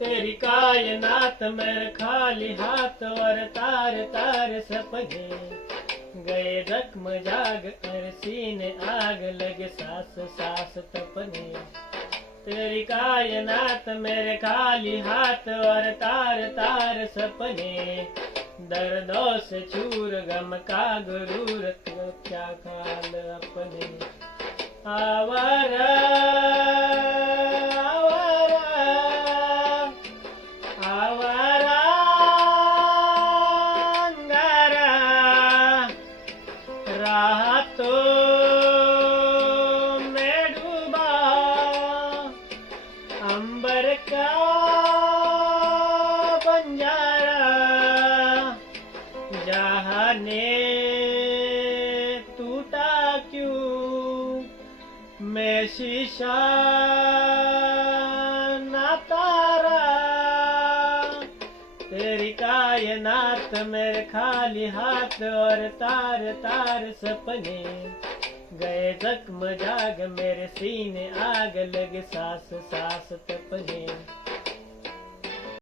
तेरी कायनात में खाली हाथ और तार तार सपने गए जख्म जाग कर सीने आग लगे सांस सांस तपने। तेरी कायनात मेरे खाली हाथ और तार तार सपने दर्दों से चूर गम का गुरूर क्या काल अपने। आवारा आवारा अंगारा राहतों में डूबा अंबर का बंजारा जहाने टूटा क्यों मैं शीशा ना तारा। तेरी कायनात मेरे खाली हाथ और तार तार सपने गए जख्म जाग मेरे सीने आग लगे सांस सांस तपने।